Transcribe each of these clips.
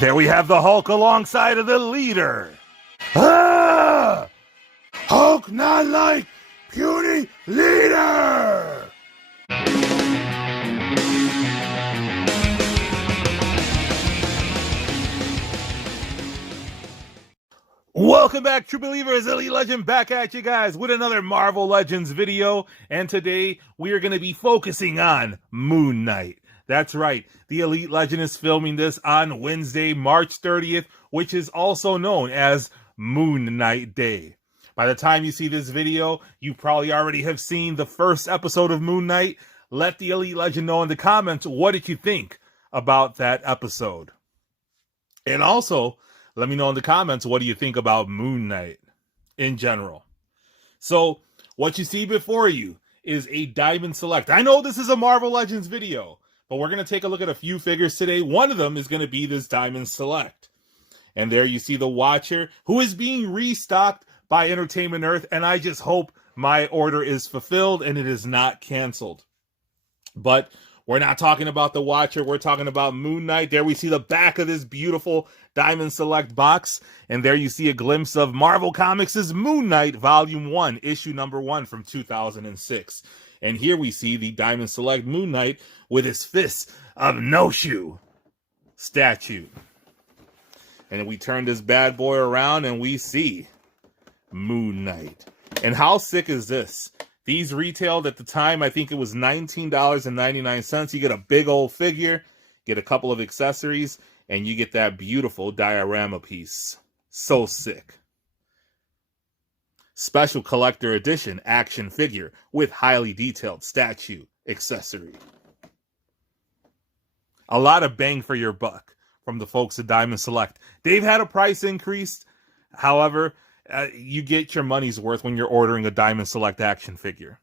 There we have the Hulk alongside of the leader. Ah! Hulk not like puny leader! Welcome back, True Believers, Elite Legend, back at you guys with another Marvel Legends video. And today we are going to be focusing on Moon Knight. That's right, the Elite Legend is filming this on Wednesday, March 30th, which is also known as Moon Knight Day. By the time you see this video, you probably already have seen the first episode of Moon Knight. Let the Elite Legend know in the comments, what did you think about that episode? And also, let me know in the comments, what do you think about Moon Knight in general? So, what you see before you is a Diamond Select. I know this is a Marvel Legends video, but we're going to take a look at a few figures today. One of them is going to be this Diamond Select. And there you see the Watcher, who is being restocked by Entertainment Earth, and I just hope my order is fulfilled and it is not canceled. But we're not talking about the Watcher, we're talking about Moon Knight. There we see the back of this beautiful Diamond Select box, and there you see a glimpse of Marvel Comics' Moon Knight Volume 1, issue number 1 from 2006. And here we see the Diamond Select Moon Knight with his Fist of No Shoe statue. And then we turn this bad boy around and we see Moon Knight. And how sick is this? These retailed at the time, I think it was $19.99. You get a big old figure, get a couple of accessories, and you get that beautiful diorama piece. So sick. Special collector edition action figure with highly detailed statue accessory. A lot of bang for your buck from the folks at Diamond Select. They've had a price increase. However, you get your money's worth when you're ordering a Diamond Select action figure.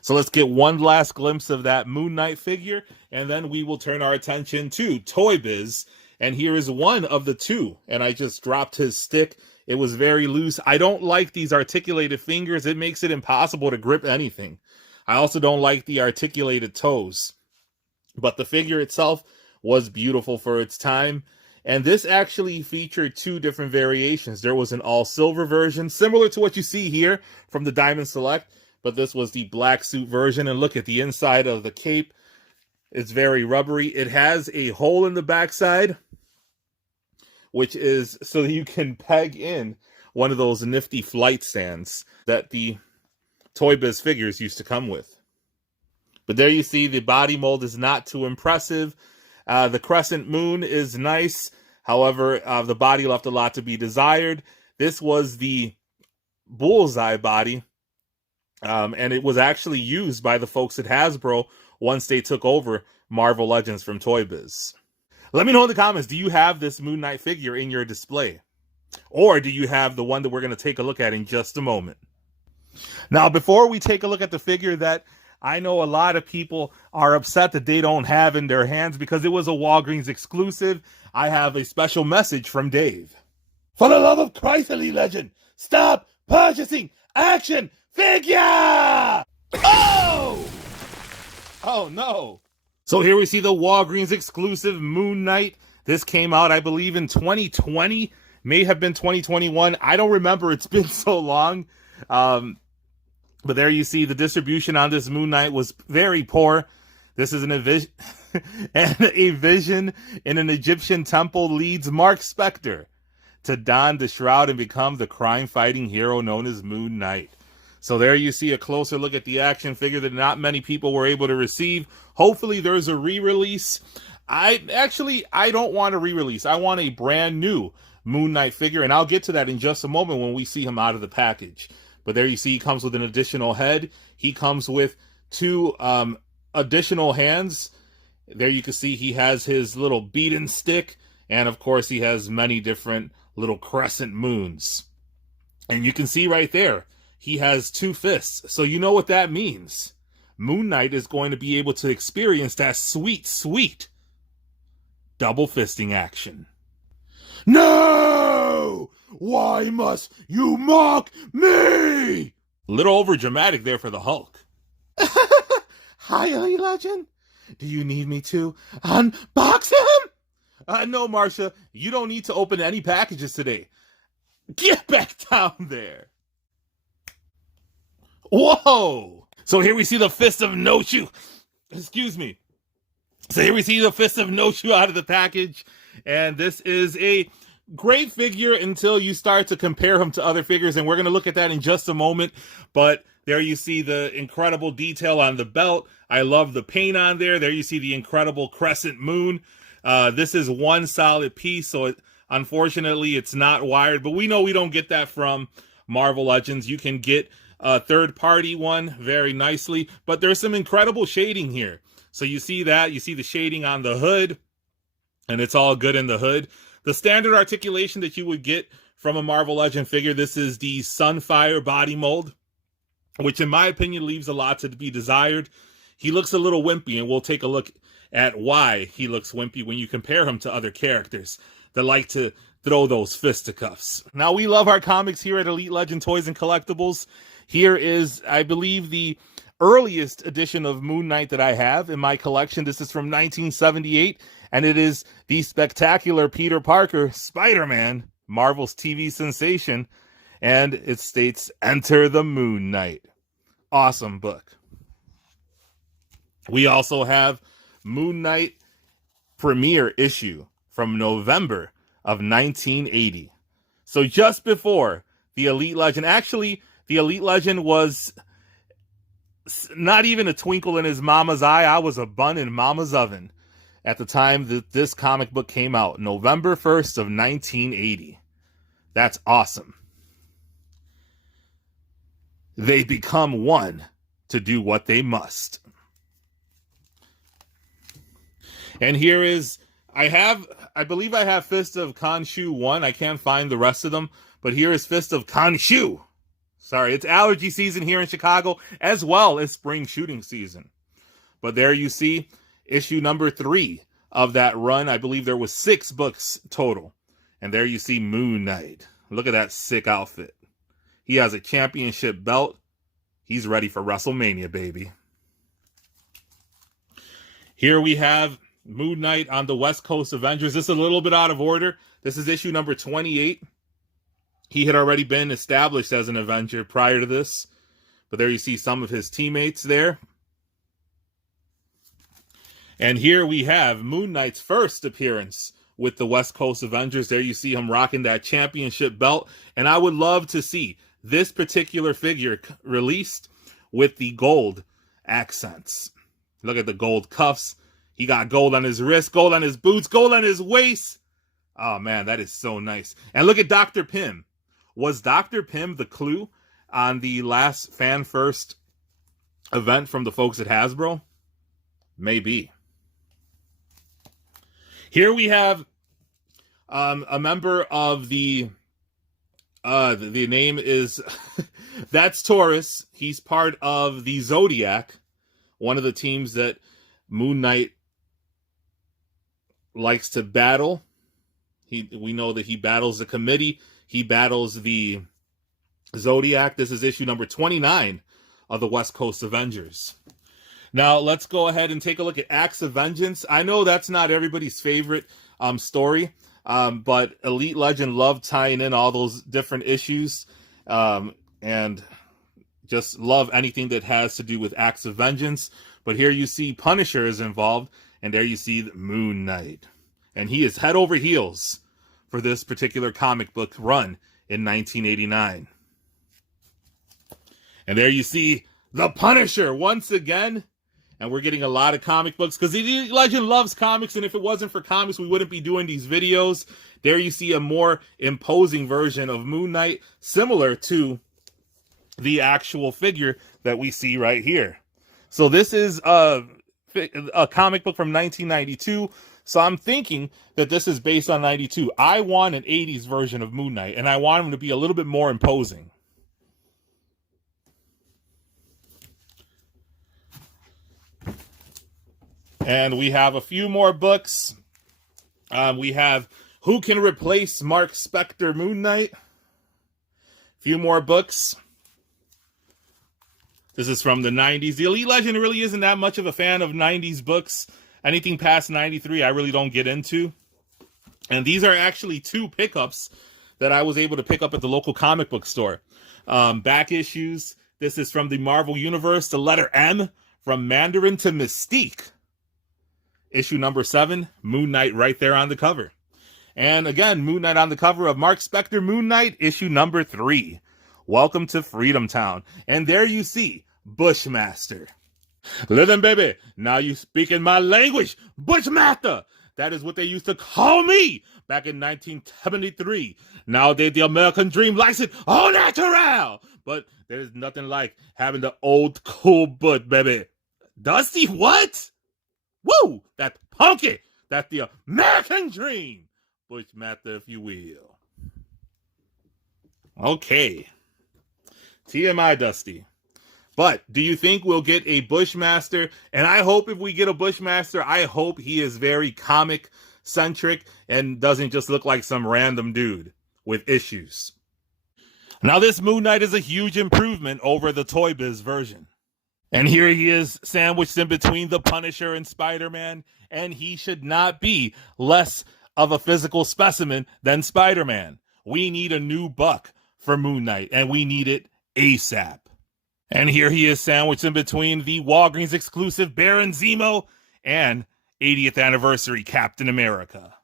So let's get one last glimpse of that Moon Knight figure, and then we will turn our attention to Toybiz. And here is one of the two. And I just dropped his stick. It was very loose. I don't like these articulated fingers. It makes it impossible to grip anything. I also don't like the articulated toes. But the figure itself was beautiful for its time. And this actually featured two different variations. There was an all-silver version, similar to what you see here from the Diamond Select, but this was the black suit version. And look at the inside of the cape. It's very rubbery. It has a hole in the backside, which is so that you can peg in one of those nifty flight stands that the Toybiz figures used to come with. But there you see the body mold is not too impressive. The crescent moon is nice. However, the body left a lot to be desired. This was the bullseye body. And it was actually used by the folks at Hasbro once they took over Marvel Legends from Toybiz. Let me know in the comments, do you have this Moon Knight figure in your display? Or do you have the one that we're going to take a look at in just a moment? Now, before we take a look at the figure that I know a lot of people are upset that they don't have in their hands because it was a Walgreens exclusive, I have a special message from Dave. For the love of Christ, Elite Legend, stop purchasing action figure! Oh! Oh no. So here we see the Walgreens exclusive Moon Knight. This came out, I believe, in 2020. May have been 2021. I don't remember. It's been so long. But there you see the distribution on this Moon Knight was very poor. This is and a vision in an Egyptian temple leads Mark Spector to don the shroud and become the crime-fighting hero known as Moon Knight. So there you see a closer look at the action figure that not many people were able to receive. Hopefully there's a re-release. I don't want a re-release. I want a brand new Moon Knight figure, and I'll get to that in just a moment when we see him out of the package. But there you see he comes with an additional head. He comes with two additional hands. There you can see he has his little beaten stick. And of course he has many different little crescent moons. And you can see right there, he has two fists. So you know what that means. Moon Knight is going to be able to experience that sweet, sweet double fisting action. No! Why must you mock me? Little over dramatic there for the Hulk. Hi, Elite Legend. Do you need me to unbox him? No, Marsha, you don't need to open any packages today. Get back down there. Whoa! So here we see the Fist of No Shoe. Excuse me. So here we see the Fist of No Shoe out of the package. And this is a great figure until you start to compare him to other figures. And we're going to look at that in just a moment. But there you see the incredible detail on the belt. I love the paint on there. There you see the incredible crescent moon. This is one solid piece. So unfortunately, it's not wired. But we know we don't get that from Marvel Legends. You can get a third-party one very nicely. But there's some incredible shading here. So you see that. You see the shading on the hood. And it's all good in the hood. The standard articulation that you would get from a Marvel Legend figure, this is the Sunfire body mold, which in my opinion leaves a lot to be desired. He looks a little wimpy, and we'll take a look at why he looks wimpy when you compare him to other characters that like to throw those fisticuffs. Now, we love our comics here at Elite Legend Toys and Collectibles. Here is, I believe, the earliest edition of Moon Knight that I have in my collection. This is from 1978, and it is the spectacular Peter Parker, Spider-Man, Marvel's TV sensation, and it states, "Enter the Moon Knight." Awesome book. We also have Moon Knight premiere issue from November of 1980. So just before the Elite Legend, actually, the Elite Legend was not even a twinkle in his mama's eye. I was a bun in mama's oven at the time that this comic book came out, November 1st of 1980. That's awesome. They become one to do what they must. And here is, I believe I have Fist of Khonshu 1. I can't find the rest of them, but here is Fist of Khonshu. Sorry, it's allergy season here in Chicago, as well as spring shooting season. But there you see issue number 3 of that run. I believe there was 6 books total. And there you see Moon Knight. Look at that sick outfit. He has a championship belt. He's ready for WrestleMania, baby. Here we have Moon Knight on the West Coast Avengers. This is a little bit out of order. This is issue number 28. He had already been established as an Avenger prior to this. But there you see some of his teammates there. And here we have Moon Knight's first appearance with the West Coast Avengers. There you see him rocking that championship belt. And I would love to see this particular figure released with the gold accents. Look at the gold cuffs. He got gold on his wrist, gold on his boots, gold on his waist. Oh, man, that is so nice. And look at Dr. Pym. Was Dr. Pym the clue on the last Fan First event from the folks at Hasbro? Maybe. Here we have a member of the name is, that's Taurus. He's part of the Zodiac, one of the teams that Moon Knight likes to battle. We know that he battles the Committee. He battles the Zodiac. This is issue number 29 of the West Coast Avengers. Now, let's go ahead and take a look at Acts of Vengeance. I know that's not everybody's favorite story, but Elite Legend loved tying in all those different issues, and just love anything that has to do with Acts of Vengeance. But here you see Punisher is involved, and there you see the Moon Knight. And he is head over heels for this particular comic book run in 1989. And there you see the Punisher once again. And we're getting a lot of comic books because Elite Legend loves comics. And if it wasn't for comics, we wouldn't be doing these videos. There you see a more imposing version of Moon Knight, similar to the actual figure that we see right here. So this is a comic book from 1992. So I'm thinking that this is based on 92. I want an 80s version of Moon Knight, and I want him to be a little bit more imposing. And we have a few more books. We have Who Can Replace Mark Spector Moon Knight? A few more books. This is from the 90s. The Elite Legend really isn't that much of a fan of 90s books. Anything past 93, I really don't get into. And these are actually 2 pickups that I was able to pick up at the local comic book store. Back issues. This is from the Marvel Universe, the letter M, from Mandarin to Mystique. Issue number 7, Moon Knight right there on the cover. And again, Moon Knight on the cover of Mark Spector Moon Knight, issue number 3. Welcome to Freedom Town. And there you see Bushmaster. Listen, baby, now you speaking my language, Bushmaster. That is what they used to call me back in 1973. Nowadays, the American dream likes it au natural. But there's nothing like having the old cool butt, baby. Dusty, what? Woo! That's punky. That's the American dream. Bushmaster, if you will. Okay. TMI, Dusty. But do you think we'll get a Bushmaster? And I hope if we get a Bushmaster, I hope he is very comic-centric and doesn't just look like some random dude with issues. Now, this Moon Knight is a huge improvement over the Toybiz version. And here he is sandwiched in between the Punisher and Spider-Man, and he should not be less of a physical specimen than Spider-Man. We need a new buck for Moon Knight, and we need it ASAP. And here he is sandwiched in between the Walgreens Exclusive Baron Zemo and 80th Anniversary Captain America.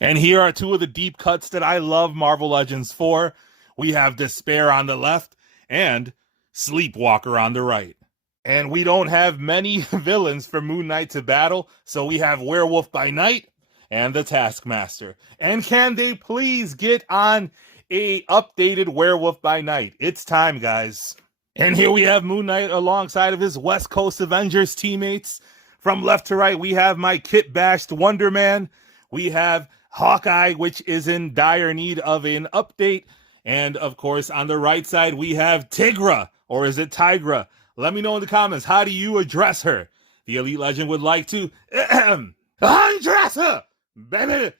And here are 2 of the deep cuts that I love Marvel Legends for. We have Despair on the left and Sleepwalker on the right. And we don't have many villains for Moon Knight to battle, so we have Werewolf by Night and the Taskmaster. And can they please get on a updated Werewolf by Night? It's time, guys. And here we have Moon Knight alongside of his West Coast Avengers teammates. From left to right, we have my kit-bashed Wonder Man. We have Hawkeye, which is in dire need of an update. And, of course, on the right side, we have Tigra, or is it Tigra? Let me know in the comments, how do you address her? The Elite Legend would like to undress her, baby.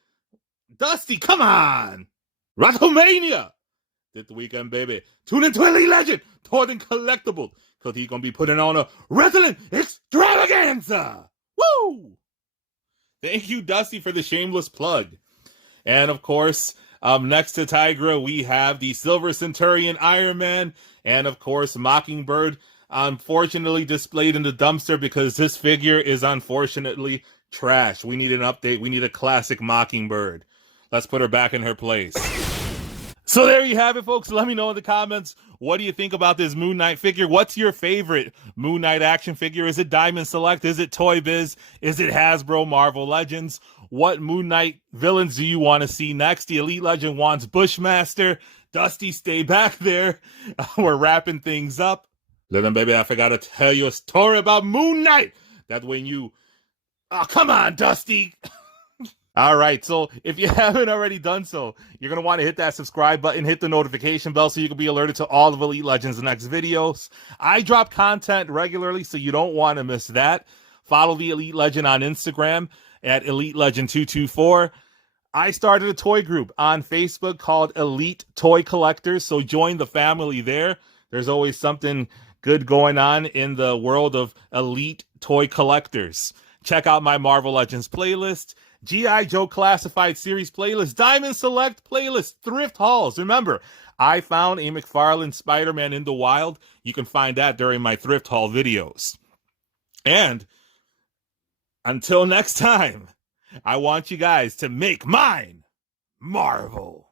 Dusty, come on. WrestleMania. This weekend, baby. Tune into Elite Legend, Toys Collectibles, because he's going to be putting on a wrestling extravaganza. Woo! Thank you, Dusty, for the shameless plug. And, of course, next to Tigra, we have the Silver Centurion Iron Man, and, of course, Mockingbird, unfortunately displayed in the dumpster because this figure is unfortunately trash. We need an update. We need a classic Mockingbird. Let's put her back in her place. So there you have it, folks. Let me know in the comments, what do you think about this Moon Knight figure? What's your favorite Moon Knight action figure? Is it Diamond Select? Is it Toybiz? Is it Hasbro Marvel Legends? What Moon Knight villains do you want to see next? The Elite Legend wants Bushmaster. Dusty, stay back there. We're wrapping things up. Listen, baby, I forgot to tell you a story about Moon Knight. That when you... Oh, come on, Dusty. All right, so if you haven't already done so, you're going to want to hit that subscribe button, hit the notification bell so you can be alerted to all of Elite Legends' next videos. I drop content regularly, so you don't want to miss that. Follow the Elite Legend on Instagram at Elite Legend 224. I started a toy group on Facebook called Elite Toy Collectors, so join the family there. There's always something good going on in the world of Elite Toy Collectors. Check out my Marvel Legends playlist, G.I. Joe Classified Series playlist, Diamond Select playlist, thrift hauls. Remember, I found a McFarlane Spider-Man in the wild. You can find that during my thrift haul videos. And until next time, I want you guys to make mine Marvel.